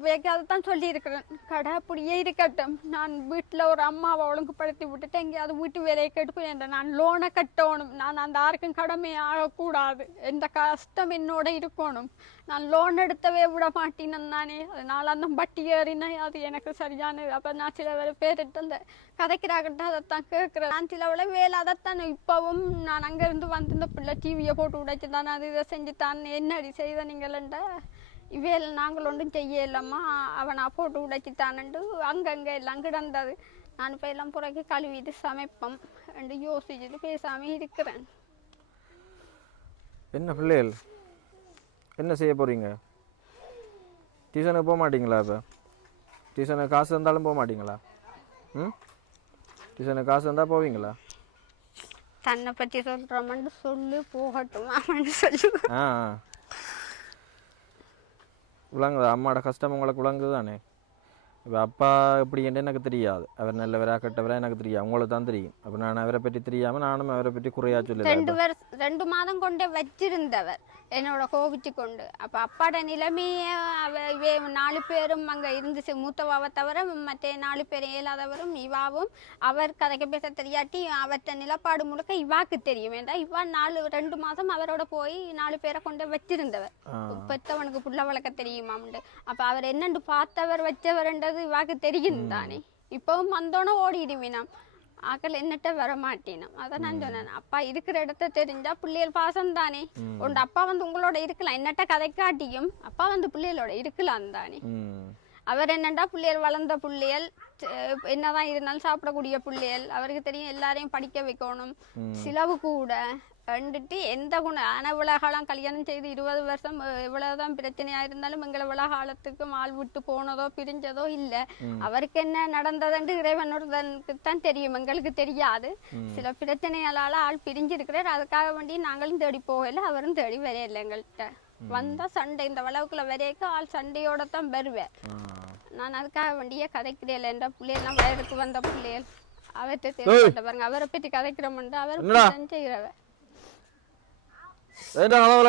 வேகாதான் சொல்லியிருக்கிறேன். கடை அப்படியே இருக்கட்டும். நான் வீட்டில் ஒரு அம்மாவை ஒழுங்குபடுத்தி விட்டுட்டு எங்கேயாவது வீட்டு வேலையை கெட்டு போய் நான் லோனை கட்டணும். நான் அந்த யாருக்கும் கடமை ஆகக்கூடாது. எந்த கஷ்டம் என்னோட இருக்கணும். நான் லோன் எடுத்தவே விட மாட்டேன் நானே. அதனால அந்த பட்டி ஏறினா அது எனக்கு சரியானது அப்போ நான் சில வேலை பேரிட்டு அந்த கதைக்கிறாக்கிட்ட அதைத்தான் கேட்குறேன். நான் சில வேலை வேலை அதைத்தான் இப்போவும் நான் அங்கேருந்து வந்து இந்த பிள்ளை டிவியை போட்டு உடைச்சு தான் அது இதை செஞ்சு தான் என்னடி செய்த நீங்களண்ட இவையில் நாங்கள் ஒன்றும் செய்ய இல்லம்மா அவனை போட்டு உடைச்சிட்டானண்டு அங்கங்கே எல்லாம் கிடந்தது. நான் இப்போ எல்லாம் புறக்கி கழுவிட்டு சமைப்போம் ரெண்டு யோசிச்சுட்டு பேசாமல் இருக்கிறேன். என்ன பிள்ளைகள்? என்ன செய்ய போகிறீங்க டியூஷனுக்கு போக மாட்டீங்களா இப்போ? டியூஷனுக்கு காசு இருந்தாலும் போக மாட்டீங்களா? ம்? டியூஷனுக்கு காசு இருந்தால் போவீங்களா? தன்னை பற்றி சொல்கிறோம்னு சொல்லு போகட்டுமான்னு சொல்லு. ஆ ஆ. விளங்குதா? அம்மாவோட கஷ்டம் உங்களுக்கு விளங்குது தானே இப்போ அப்பா எப்படின்ட்டு எனக்கு தெரியாது. அவர் நல்லவரா கெட்டவரா எனக்கு தெரியாது. உங்களுக்கு தான் தெரியும். அப்போ நான் அவரை பற்றி தெரியாமல் நானும் அவரை பற்றி குறையா சொல்லல ரெண்டு வருஷம் ரெண்டு மாதம் கொண்டே வச்சிருந்தவர். என்னோட கோபிச்சு கொண்டு அப்போ அப்பாட நிலைமைய அவ நாலு பேரும் அங்கே இருந்துச்சு மூத்தவாவை தவிர மற்ற நாலு பேர் இயலாதவரும் இவாவும் அவர் கதைக்க பேச தெரியாட்டி அவற்ற நிலப்பாடு முழுக்க இவாக்கு தெரியும். ஏன்டா இவா நாலு ரெண்டு மாதம் அவரோட போய் நாலு பேரை கொண்டு வச்சிருந்தவர். பெத்தவனுக்கு புள்ள வளர்க்க தெரியுமாம்ண்டு. அப்போ அவர் என்னண்டு பார்த்தவர் வச்சவர்ன்றது இவாக்கு தெரியும் தானே. இப்பவும் வந்தோன்னே ஓடிடுவினாம். ஆக்கள் என்னட்ட வர மாட்டேனாம் அதான் நான் சொன்னேன். அப்பா இருக்கிற இடத்த தெரிஞ்சா பிள்ளைகள் பாசம் தானே. உண்டு அப்பா வந்து உங்களோட இருக்கலாம். என்னட்ட கதை காட்டியும் அப்பா வந்து பிள்ளைகளோட இருக்கலாம் தானே. அவர் என்னண்டா பிள்ளைகள் வளர்ந்த பிள்ளைகள் என்னதான் இருந்தாலும் சாப்பிடக்கூடிய பிள்ளைகள் அவருக்கு தெரியும் எல்லாரையும் படிக்க வைக்கணும். சிலவு கூட. கண்டுட்டு எந்த குணம்? ஆனால் இவ்வளோ காலம் கல்யாணம் செய்து இருபது வருஷம் இவ்வளவுதான் பிரச்சனையா இருந்தாலும் எங்களை இவ்வளோ ஆள் விட்டு போனதோ பிரிஞ்சதோ இல்லை. அவருக்கு என்ன நடந்ததுன்ட்டு இறைவனுக்கு தான் தெரியும். எங்களுக்கு தெரியாது. சில பிரச்சனைகளால ஆள் பிரிஞ்சிருக்கிறார். அதுக்காக வேண்டி நாங்களும் தேடி போகல. அவரும் தேடி வரையில எங்கள்கிட்ட வந்தா சண்டை. இந்த வளவுக்குள்ள வரைக்கும் ஆள் சண்டையோட தான் வருவேன். ஆ. நான் அதுக்காக வேண்டிய கதைக்கிறேன் என்ற பிள்ளைகள் வயதுக்கு வந்த பிள்ளைகள் அவர்கிட்ட தெரிவிட்ட பாருங்க. அவரை பற்றி கதைக்கிறோம்ட்டு அவர் செய்கிறவ ஏன்டா அளவில்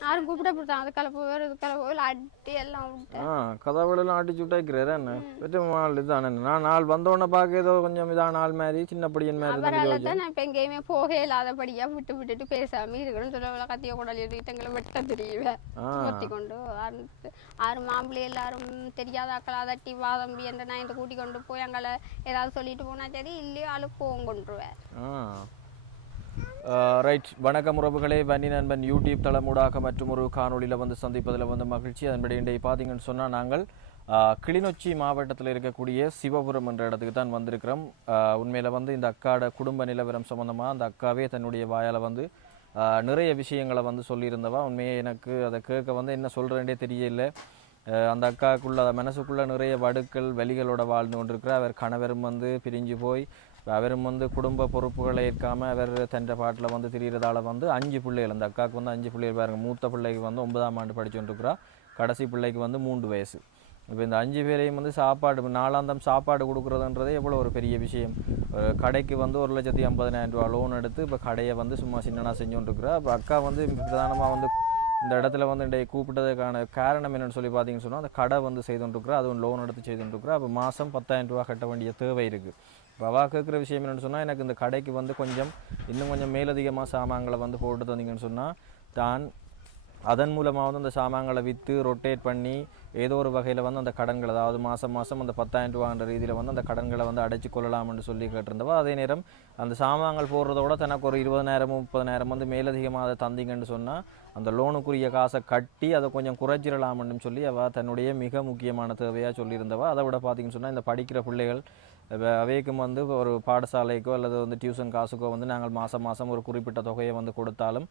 யாரும் கூப்பிட போட்டான் அது கலப்பு வேறு இது கலப்பு வேறு அடி எல்லாம் விட்டு. ஆ கதவுலாம் அடிச்சு விட்டாக்கிறாரு என்ன? வெற்றி நாள் இதானே நான் நாள் வந்தோடனே பார்க்க ஏதோ கொஞ்சம் இதான ஆள் மாதிரி சின்ன படியன் மாதிரி அவரால் இருந்தது தான் நான் இப்போ எங்கேயுமே போக இல்லாதபடியா விட்டு விட்டுட்டு பேசாம இருக்கணும் சொல்ல கத்திய குடல் எங்களை வெட்ட தெரியவேன் சுமத்தி கொண்டு ஆறு மாம்பிள்ளை எல்லாரும் தெரியாத ஆக்கள் அதட்டி வாதம்பி என்ற நான் இந்த கூட்டி கொண்டு போய் அங்கே ஏதாவது சொல்லிட்டு போனா சரி இல்லையோ ஆளு போகும் கொண்டுருவேன் ரைட் வணக்கம் உறவுகளே. வன்னி நண்பன் யூடியூப் தளமூடாக மற்றும் ஒரு காணொளியில் வந்து சந்திப்பதில் வந்து மகிழ்ச்சி. அதன்படி இன்றைய பார்த்தீங்கன்னு சொன்னால் நாங்கள் கிளிநொச்சி மாவட்டத்தில் இருக்கக்கூடிய சிவபுரம் என்ற இடத்துக்கு தான் வந்திருக்கிறோம். உண்மையில் வந்து இந்த அக்காட குடும்ப நிலவரம் சம்மந்தமாக அந்த அக்காவே தன்னுடைய வாயால் வந்து நிறைய விஷயங்களை வந்து சொல்லியிருந்தவா. உண்மையே எனக்கு அதை கேட்க வந்து என்ன சொல்கிறேன்டே தெரியல. அந்த அக்காவுக்குள்ள மனசுக்குள்ளே நிறைய வடுக்கள் வலிகளோட வாழ்ந்து கொண்டிருக்கிறார். அவர் கணவரும் வந்து பிரிஞ்சு போய் அவரும் வந்து குடும்ப பொறுப்புகளை ஏற்காமல் அவர் தன்ற பாட்டில் வந்து திரியிறதால வந்து அஞ்சு பிள்ளைகள் அந்த அக்காவுக்கு வந்து அஞ்சு பிள்ளைகள் பாருங்க. மூத்த பிள்ளைக்கு வந்து ஒன்பதாம் ஆண்டு படிச்சுட்டுருக்குறா கடைசி பிள்ளைக்கு வந்து மூன்று வயசு. இப்போ இந்த அஞ்சு பேரையும் வந்து சாப்பாடு நாலாந்தம் சாப்பாடு கொடுக்குறதுன்றதே எவ்வளோ ஒரு பெரிய விஷயம். கடைக்கு வந்து ஒரு லட்சத்தி ஐம்பதினாயிரம் ரூபா லோன் எடுத்து இப்போ கடையை வந்து சும்மா சின்னனாக செஞ்சுட்டுருக்குறா அப்போ அக்கா வந்து பிரதானமாக வந்து இந்த இடத்துல வந்து இன்றைய கூப்பிட்டதுக்கான காரணம் என்னென்னு சொல்லி பார்த்தீங்கன்னு சொன்னால் அந்த கடை வந்து செய்துட்டுருக்குறா அதுவும் லோன் எடுத்து செய்துட்டுருக்குறா அப்போ மாதம் பத்தாயிரம் ரூபா கட்ட வேண்டிய தேவை இருக்குது ரவா கேட்குற விஷயம் என்னென்னு சொன்னால் எனக்கு இந்த கடைக்கு வந்து கொஞ்சம் இன்னும் கொஞ்சம் மேலதிகமாக சாமான்களை வந்து போட்டு தந்தீங்கன்னு சொன்னால் தான் அதன் மூலமாக வந்து அந்த சாமான்களை விற்று ரொட்டேட் பண்ணி ஏதோ ஒரு வகையில் வந்து அந்த கடன்கள் அதாவது மாதம் மாதம் அந்த பத்தாயிரம் ரூபான்ற ரீதியில் வந்து அந்த கடன்களை வந்து அடைச்சி கொள்ளலாம்னு சொல்லி கேட்டிருந்தவா அதே நேரம் அந்த சாமான்கள் போடுறதோட தனக்கு ஒரு இருபதாயிரம் முப்பதனாயிரம் வந்து மேலதிகமாக அதை தந்தீங்கன்னு சொன்னால் அந்த லோனுக்குரிய காசை கட்டி அதை கொஞ்சம் குறைச்சிடலாம்னு சொல்லி அவள் தன்னுடைய மிக முக்கியமான தேவையாக சொல்லியிருந்தவா அதை விட பார்த்தீங்கன்னு சொன்னால் இந்த படிக்கிற பிள்ளைகள் இப்போ அவைக்கும் வந்து ஒரு பாடசாலைக்கோ அல்லது வந்து டியூஷன் காசுக்கோ வந்து நாங்கள் மாதம் மாதம் ஒரு குறிப்பிட்ட தொகையை வந்து கொடுத்தாலும்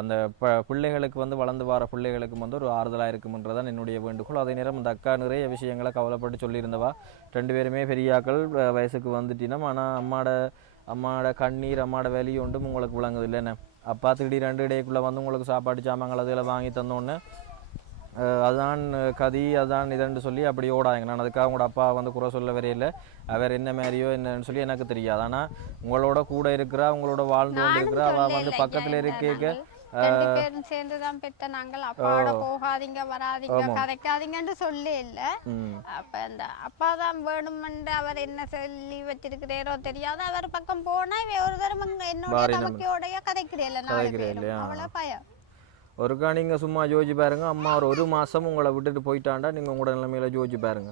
அந்த ப பிள்ளைகளுக்கு வந்து வளர்ந்து வர பிள்ளைகளுக்கு வந்து ஒரு ஆறுதலாக இருக்கும்ன்றதான் என்னுடைய வேண்டுகோள். அதே நேரம் அந்த அக்கா நிறைய விஷயங்களை கவலைப்பட்டு சொல்லியிருந்தவா. ரெண்டு பேருமே பெரியாக்கள் வயசுக்கு வந்துட்டினோம். ஆனால் அம்மாட அம்மாட கண்ணீர் அம்மாட வெளி உங்களுக்கு விளங்குது இல்லைண்ணே அப்பா திடீர் ரெண்டு டேக்குள்ளே வந்து உங்களுக்கு சாப்பாடு சாமான்கள் அதில் வாங்கி தந்தோன்னே அதான் கதி அதான் இதன்னு சொல்லி அப்படி ஓடாங்க நான் அதுக்காக உங்களோட அப்பா வந்து குறை சொல்ல வரையில அவர் என்ன மாதிரியோ என்னன்னு சொல்லி எனக்கு தெரியாது. ஆனால் உங்களோட கூட இருக்கிறா உங்களோட வாழ்ந்து கொண்டு இருக்கிறா அவள் வந்து பக்கத்தில் இருக்க சேர்ந்து தான் பெத்த நாங்கள். அப்பாவோட போகாதீங்க வராதீங்க. கதைக்காதீங்கன்னு சொல்லி இல்ல. அப்ப அந்த அப்பா தான் அவர் என்ன சொல்லி வச்சிருக்கிறேரோ தெரியாது. அவர் பக்கம் போனா ஒரு தரம் என்னோட நமக்கோடைய கதைக்கிறேன் நாலு பேரும்? அவ்வளவு பயம். ஒருக்கா நீங்கள் சும்மா யோசிச்சு பாருங்க. அம்மா ஒரு ஒரு மாதம் உங்களை விட்டுட்டு போயிட்டாண்டா நீங்கள் உங்களோட நிலைமையில யோசிச்சு பாருங்க.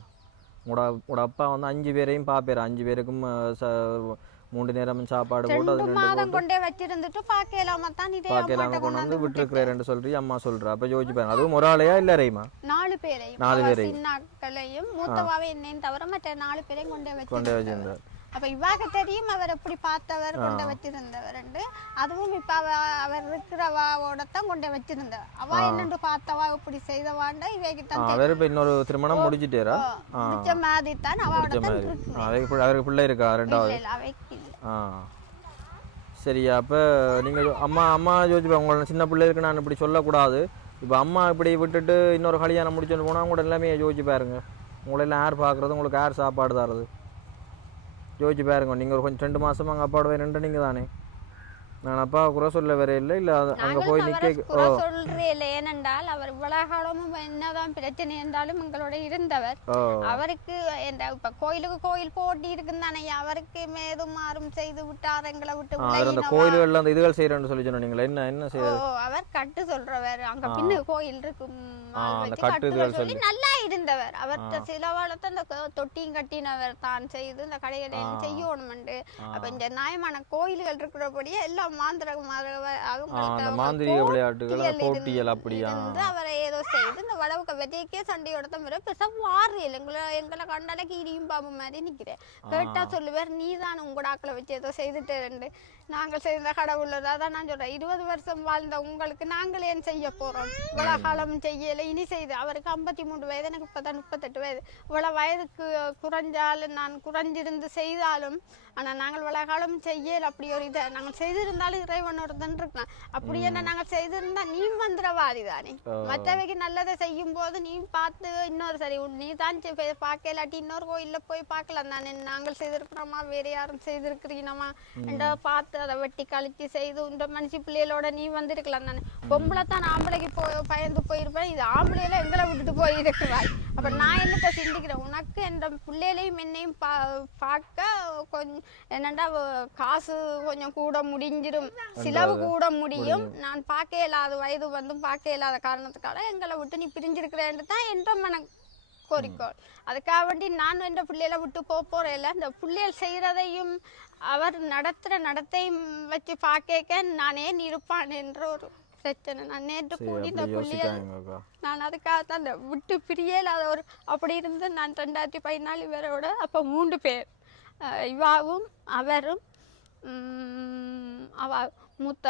உங்களோட உங்களோட அப்பா வந்து அஞ்சு பேரையும் பார்ப்பாரு அஞ்சு பேருக்கும் ச- மூன்று நேரமும் சாப்பாடு போட்டு அது மாதம் கொண்டே வச்சிருந்துட்டு பாக்கலாம தான் இதே பார்க்கலாம் கொண்டு வந்து விட்டுருக்கிறேன்னு சொல்லி அம்மா சொல்கிறா அப்போ யோசிச்சு பாருங்க. அதுவும் ஒரு ஆளையா இல்லை ரைமா? நாலு பேரையும். நாலு பேரையும். சின்ன அக்களையும் மூத்தவாவை என்னையும் தவிர மற்ற நாலு பேரையும் கொண்டே வச்சிருந்தார். அப்ப இவாக தெரியும் அவர் எப்படி பார்த்தவர் கொண்டு வச்சிருந்தவர் அதுவும் இப்ப அவ அவர் இருக்கிறவாவோட தான் கொண்டு வச்சிருந்தவர். அவ என்னண்டு பார்த்தவா இப்படி செய்தவாண்ட இவைக்கு தான் அவர் இப்போ இன்னொரு திருமணம் முடிச்சிட்டேரா ஆ. பிடிச்ச மாதிரி தான் அவரோட தான் இருக்கு அவருக்கு பிள்ளை- பிள்ளை இருக்கா ரெண்டாவது? இல்ல, இல்ல, அவைக்கு ஆ. சரியா அப்போ நீங்கள் அம்மா அம்மா யோசிப்பா உங்களை சின்ன பிள்ளைகளுக்கு நான் இப்படி சொல்லக்கூடாது. இப்போ அம்மா இப்படி விட்டுட்டு இன்னொரு கல்யாணம் முடிச்சுட்டு போனால் உங்களோட எல்லாமே யோசிச்சு பாருங்க. உங்களை எல்லாம் யார் பார்க்குறது? உங்களுக்கு யார் சாப்பாடு தரது யோசிச்சு பாருங்க நீங்கள் ஒரு கொஞ்சம் ரெண்டு மாதம் அங்கே அப்பாவோட நின்று நீங்கள் தானே நான் அப்பா குறை சொல்ல வர இல்லை. இல்லை அங்கே போய் நிற்க சொல்றேன் ஏனென்றால் அவர் இவ்வளவு காலமும் என்னதான் பிரச்சனை இருந்தாலும் எங்களோட இருந்தவர். அவருக்கு இந்த இப்ப கோயிலுக்கு கோயில் போட்டி இருக்குன்னு தானே அவருக்கு மேதும் மாறும் செய்து விட்டார் எங்களை விட்டு அந்த. கோயில்களில் அந்த இதுகள் செய்கிறேன்னு சொல்லி சொன்னீங்களா என்ன என்ன செய்ய அவர் கட்டு சொல்றவர். அங்க. பின்ன கோயில் இருக்கும். சொல்லி. நல்லா இருந்தவர். அவர்கிட்ட சில வளர்த்து அந்த தொட்டியும் கட்டினவர் தான் செய்து இந்த. செய்யணும்ண்டு. ஆ. அப்ப இந்த நியாயமான கோயில்கள் இருக்கிறபடியே எல்லாம் மாந்திர மாந்திர- ஆ அவங்களுக்கு அந்த மாந்திரிக விளையாட்டுகள் போட்டியல் அப்படியா அவரை ஏதோ செய்து இந்த வடவுக்க விதைக்கே சண்டையோட தான் வரும் பெருசா வாரியல் எங்களை எங்களை கண்டாலே கீரியும் பாம்பு மாதிரி நிக்கிறேன் கேட்டா சொல்லுவார் நீ தான் உங்களோட ஆக்களை வச்சு ஏதோ செய்துட்டு நாங்கள் செய்த கடவுள் அதான் நான் சொல்றேன். இருபது வருஷம் வாழ்ந்த உங்களுக்கு நாங்கள் ஏன் செய்ய போறோம்? இவ்வளவு காலம் செய்யல இனி செய்து. அவருக்கு ஐம்பத்தி மூணு வயது எனக்கு இப்பதான் முப்பத்தெட்டு வயது. இவ்வளவு வயதுக்கு குறைஞ்சாலும் நான் குறைஞ்சிருந்து செய்தாலும் ஆனா நாங்கள் இவ்வளவு காலம் செய்யல அப்படி ஒரு இதை நாங்கள் செய்திருந்தாலும் இறைவனோட தான் இருக்கலாம் அப்படி என்ன நாங்கள் செய்திருந்தா நீ மந்திரவாதி தானே. மற்றவைக்கு நல்லதை செய்யும் போது நீ பார்த்து இன்னொரு சரி நீ தான் போய் பார்க்கலாட்டி இன்னொரு கோயில்ல போய் பார்க்கலாம் தானே. நாங்கள் செய்திருக்கிறோமா? வேற யாரும் செய்திருக்கிறீனமா? என்ற பார்த்து அதை வெட்டி கழிச்சு செய்து இந்த மனுஷி பிள்ளைகளோட நீ வந்திருக்கலாம் தானே. பொம்பளை தான் ஆம்பளைக்கு போய் பயந்து போயிருப்பேன். இது ஆம்பளையில எங்களை விட்டுட்டு போயிருக்கிறாய். அப்ப நான் என்னத்த சிந்திக்கிறேன்? உனக்கு எந்த பிள்ளைகளையும் என்னையும் பா பார்க்க கொஞ்சம் என்னண்டா காசு கொஞ்சம் கூட முடிஞ்சிரும். செலவு கூட முடியும். நான் பார்க்க இயலாத வயது வந்தும் பார்க்க இயலாத காரணத்துக்காக எங்களை விட்டு நீ பிரிஞ்சிருக்கிறேன்னு தான் என்ற மன கோரிக்கோள் அதுக்காக வேண்டி நான் என்ற பிள்ளைகளை விட்டு போக போறேன் இந்த பிள்ளைகள் செய்யறதையும் அவர் நடத்துற நடத்தையும் வச்சு பார்க்க நான் ஏன் இருப்பான் என்ற ஒரு பிரச்சனை நான் நேற்று கூடி இந்த யோசிக்காங்கக்கா நான் அதுக்காக தான் அந்த விட்டு பிரியலாத ஒரு அப்படி இருந்து நான் ரெண்டாயிரத்தி பதினாலு பேரோட அப்போ மூன்று பேர் இவாவும் அவரும் அவ மூத்த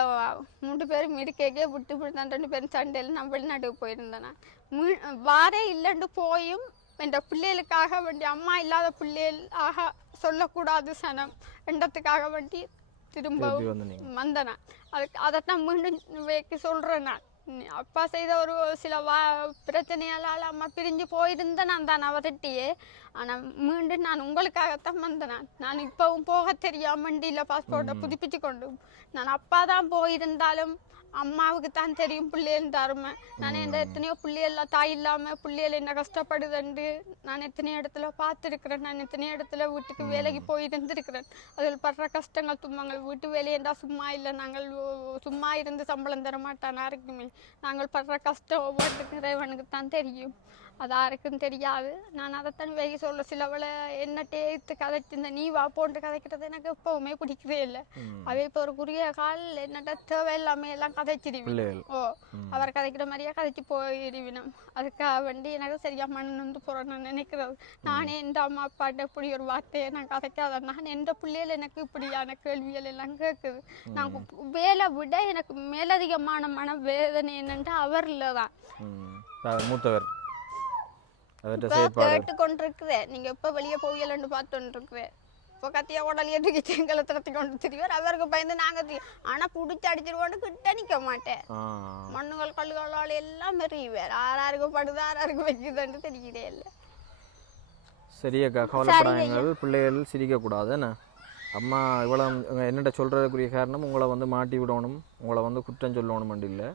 மூன்று பேரும் இருக்கே விட்டு விட்டு ரெண்டு பேரும் சண்டையில் நான் வெளிநாட்டுக்கு போயிருந்தேன் நான். மீ- வாரே இல்லைன்னு போயும் என் பிள்ளைகளுக்காக வேண்டி அம்மா இல்லாத பிள்ளைகளாக சொல்லக்கூடாது சனம் என்றதுக்காக வேண்டி திரும்பவும் வந்தேன் அதுக்கு அதைத்தான் மீண்டும் வைக்க சொல்கிறேன் நான். அப்பா செய்த ஒரு சில வா பிரச்சனையால் அம்மா பிரிஞ்சு போயிருந்தேன் நான் தான் அவர்கிட்டயே. ஆனால் மீண்டும் நான் உங்களுக்காகத்தான் வந்தேன் நான். இப்போவும் போக தெரியாம வண்டியில் பாஸ்போர்ட்டை புதுப்பிச்சு கொண்டு நான் அப்பா தான் போயிருந்தாலும் அம்மாவுக்கு தான் தெரியும் பிள்ளைகள் அருமை நான் இந்த எத்தனையோ பிள்ளைகள் தாய் இல்லாமல் பிள்ளைகள் என்ன கஷ்டப்படுதுண்டு நான் எத்தனையோ இடத்துல பார்த்துருக்குறேன். நான் எத்தனையோ இடத்துல வீட்டுக்கு வேலைக்கு போய் இருந்திருக்கிறேன். அதில் படுற கஷ்டங்கள் துன்பங்கள் வீட்டு வேலையென்றா சும்மா இல்லை. நாங்கள் சும்மா இருந்து சம்பளம் தர மாட்டானா இருக்குமே. நாங்கள் படுற கஷ்டம் ஒவ்வொருத்தருக்கு இறைவனுக்கு தான் தெரியும். அது யாருக்கும் தெரியாது. நான் அதைத்தான் வெளியே சொல்ல சிலவளை என்ன டேத்து கதைச்சு இந்த நீ வா போன்று கதைக்கிறது எனக்கு எப்பவுமே பிடிக்கவே இல்லை. அவ இப்போ ஒரு குறுகிய கால் என்னட்ட தேவை எல்லாமே எல்லாம் கதைச்சிடுவேன் பிள்ளைகள் ஓ அவர் கதைக்கிற மாதிரியே கதைச்சு போயிடுவினம் அதுக்காக வேண்டி எனக்கு சரியா மண் வந்து போகிறேன் நான் நினைக்கிறது. நானே எந்த அம்மா அப்பாட்ட இப்படி ஒரு வார்த்தையை நான் கதைக்காத. நான் எந்த பிள்ளைகள் எனக்கு இப்படியான கேள்விகள் எல்லாம் கேட்குது. நான் வேலை விட எனக்கு மேலதிகமான மன வேதனை என்னன்ட்டு அவரில் தான். மூத்தவர். செயற்பாடு கேட்டு கொண்டிருக்குறேன் நீங்க எப்போ வெளியே போகலன்னு பார்த்துட்டு இருக்கிறேன் இப்போ கத்தியா உடலையே தூக்கி எங்களை திரட்டி கொண்டு திரிவார் அவருக்கு பயந்து நாங்கள் தூக்கி ஆனால் பிடிச்சி அடிச்சிருவோன்னு கிட்ட நிற்க மாட்டேன். மண்ணுகள் கல்லுகளால் எல்லாம் மெறியுவார் யாராருக்கு படுது யாராருக்கு வைக்குதுன்னு தெரியலே இல்லை. சரியக்கா கவலைப்படாதீங்கள் பிள்ளைகள் சிரிக்கக்கூடாது என்ன? அம்மா இவ்வளோ என்னட்ட சொல்கிறதுக்குரிய காரணம் உங்களை வந்து மாட்டி விடணும் உங்களை வந்து குற்றம் சொல்லணும் இல்லை.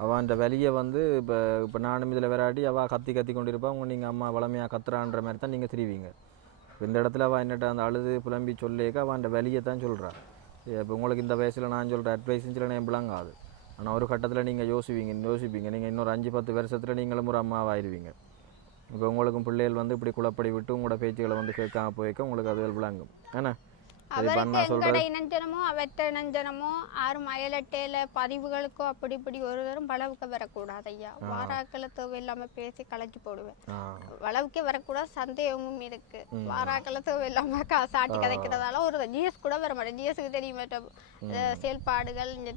அவன்கிட்ட வலியை வந்து இப்போ இப்போ நானும் இதில் விளையாடி அவள் கத்தி கத்தி கொண்டு இருப்பா நீங்கள் அம்மா வளமையாக கத்துறான்ற மாதிரி தான் நீங்கள் திரிவீங்க. இந்த இடத்துல அவள் என்னட்ட அந்த அழுது புலம்பி சொல்லேக்க அவன்கிட்ட வலியை தான் சொல்கிறான் இப்போ உங்களுக்கு இந்த வயசில் நான் சொல்கிற அட்வைஸும் சில நேரம் விளங்காது. ஆனால் ஒரு கட்டத்தில் நீங்கள் யோசிப்பீங்க யோசிப்பீங்க. நீங்கள் இன்னொரு அஞ்சு பத்து வருஷத்தில் நீங்களும் ஒரு அம்மாவாயிருவீங்க. இப்போ உங்களுக்கும் பிள்ளைகள் வந்து இப்படி குழப்படி விட்டு உங்களோட பேச்சுகளை வந்து கேட்காம போய்க்க உங்களுக்கு அது விளங்கும். என்ன அவருக்கு எங்கட இனஞ்சனமோ அவற்ற இனஞ்சனமோ ஆறும் அயலட்டையில பதிவுகளுக்கோ அப்படி இப்படி ஒரு தரம் வளவுக்கு வரக்கூடாது ஐயா வாராக்களை தேவையில்லாம பேசி களைச்சு போடுவேன். வளவுக்கே வரக்கூடாது சந்தேகமும் இருக்கு. வாராக்களை தேவையில்லாம சாட்டி கதைக்கிறதால ஒரு ஜிஎஸ் கூட வர மாட்டேன். ஜிஎஸ்க்கு தெரியும் செயல்பாடுகள் இந்த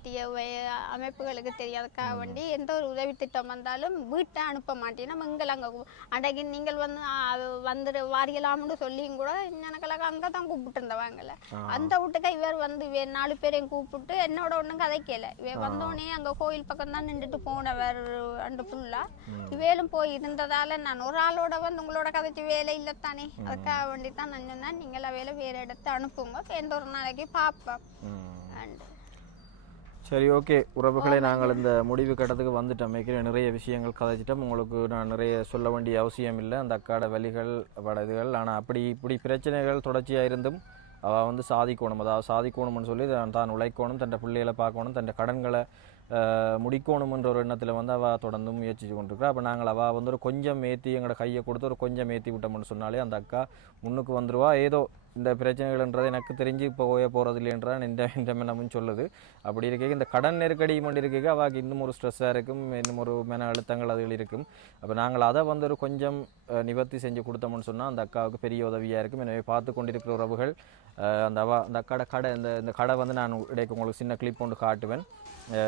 அமைப்புகளுக்கு தெரியாதுக்காக வேண்டி எந்த ஒரு உதவி திட்டம் வந்தாலும் வீட்டை அனுப்ப மாட்டேன். நம்ம இங்கே அங்கே அன்றைக்கு நீங்கள் வந்து ஆ, அது வந்துடு வாரியலாம்னு சொல்லியும் கூட எனக்கெல்லாம் அங்கே தான் கூப்பிட்டு இருந்தவாங்கல்ல அந்த வீட்டுக்கு இவர் வந்து இவர் நாலு பேரையும் கூப்பிட்டு என்னோட ஒன்றும் கதைக்கல இவர் வந்தோடனே அங்கே கோயில் பக்கம் தான் நின்றுட்டு போனவர் அண்டு ஃபுல்லாக இவேலும் போய் இருந்ததால நான் ஒரு ஆளோட வந்து உங்களோட கதைச்சு வேலை இல்லை தானே அதுக்காக வேண்டி தான் நான் சொன்னேன் நீங்கள் வேலை வேறு இடத்த அனுப்புங்க. எந்த ஒரு நாளைக்கு பார்ப்பேன் ம். அண்ட். சரி ஓகே. உறவுகளே நாங்கள் இந்த முடிவு கட்டத்துக்கு வந்துட்டோம். மிக நிறைய விஷயங்கள் கதைச்சிட்டோம். உங்களுக்கு நான் நிறைய சொல்ல வேண்டிய அவசியம் இல்லை. அந்த அக்காட வழிகள் அவட இதுகள். ஆனால் அப்படி இப்படி பிரச்சனைகள் தொடர்ச்சியாக இருந்தும் அவள் வந்து சாதிக்கணும் அதாவது சாதிக்கணும்னு சொல்லி தான் உழைக்கணும் தன் பிள்ளைகளை பார்க்கணும் தன் கடன்களை அஹ், முடிக்கணும்ன்ற ஒரு எண்ணத்தில் வந்து அவள் தொடர்ந்து முயற்சி கொண்டிருக்கிறா. அப்போ நாங்கள் அவள் வந்து ஒரு கொஞ்சம் ஏற்றி எங்களோட கையை கொடுத்து ஒரு கொஞ்சம் ஏற்றி விட்டோம்னு சொன்னாலே அந்த அக்கா முன்னுக்கு வந்துடுவா ஏதோ இந்த பிரச்சனைகள்ன்றது எனக்கு தெரிஞ்சு இப்போ போய போகிறது இல்லைன்றா இந்த இந்த மனமும் சொல்லுது. அப்படி இருக்க இந்த கடன் நெருக்கடி கொண்டு இருக்க அவாக்கு இன்னும் ஒரு ஸ்ட்ரெஸ்ஸாக இருக்கும் இன்னும் ஒரு மன அழுத்தங்கள் அதுகள் இருக்கும். அப்போ நாங்கள் அதை வந்து ஒரு கொஞ்சம் நிவர்த்தி செஞ்சு கொடுத்தோம்னு சொன்னால் அந்த அக்காவுக்கு பெரிய உதவியாக இருக்கும். எனவே பார்த்து கொண்டிருக்கிற உறவுகள் அந்த அவா அந்த கடை கடை இந்த இந்த கடை வந்து நான் இடைக்கு உங்களுக்கு சின்ன கிளிப் ஒன்று காட்டுவேன்.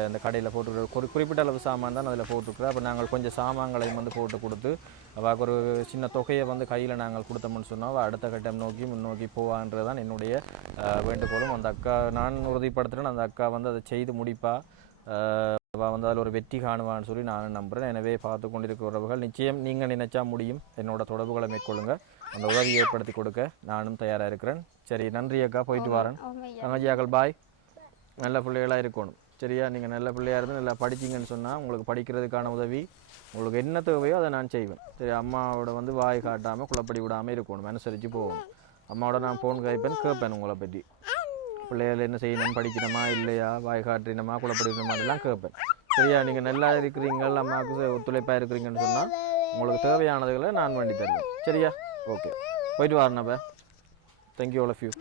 இந்த கடையில் போட்டுருக்கிற ஒரு குறிப்பிட்ட அளவு சாமான் தான் அதில் போட்டிருக்கிறோம் அப்போ நாங்கள் கொஞ்சம் சாமான்களையும் வந்து போட்டு கொடுத்து அவாக்கு ஒரு சின்ன தொகையை வந்து கையில் நாங்கள் கொடுத்தோம்னு சொன்னால் அவள் அடுத்த கட்டம் நோக்கி முன்னோக்கி போவான்றது தான் என்னுடைய வேண்டுகோளும். அந்த அக்கா நான் உறுதிப்படுத்துகிறேன் அந்த அக்கா வந்து அதை செய்து முடிப்பா. அவள் வந்து அதில் ஒரு வெற்றி காணுவான்னு சொல்லி நான் நம்புகிறேன் எனவே பார்த்து கொண்டிருக்கிற உறவுகள் நிச்சயம் நீங்கள் நினைச்சா முடியும். என்னோட தொடர்புகளை மேற்கொள்ளுங்கள் அந்த உதவியை ஏற்படுத்தி கொடுக்க நானும் தயாராக இருக்கிறேன். சரி நன்றி அக்கா போயிட்டு வரேன். ஓமையா தங்கச்சியாக்கள் பாய் நல்ல பிள்ளைகளாக இருக்கணும். சரியா நீங்கள் நல்ல பிள்ளையாக இருந்து நல்லா படிச்சீங்கன்னு சொன்னால் உங்களுக்கு படிக்கிறதுக்கான உதவி உங்களுக்கு என்ன தேவையோ அதை நான் செய்வேன். சரி அம்மாவோட வந்து வாய் காட்டாமல் குழப்படி விடாமல் இருக்கணும் அனுசரித்து போகணும். அம்மாவோட நான் ஃபோன் கைப்பேன் கேட்பேன் உங்களை பற்றி பிள்ளைகள் என்ன செய்யணும் படிக்கணுமா இல்லையா வாய் காட்டினமா குழப்படிக்கணுமா எல்லாம் கேட்பேன் சரியா நீங்கள் நல்லா இருக்கிறீங்க அம்மாவுக்கு ஒத்துழைப்பாக இருக்கிறீங்கன்னு சொன்னால் உங்களுக்கு தேவையானதுகளை நான் வேண்டி தருவேன். சரியா? ஓகே போயிட்டு வரேன் தேங்க்யூ ஆல் ஆஃப் யூ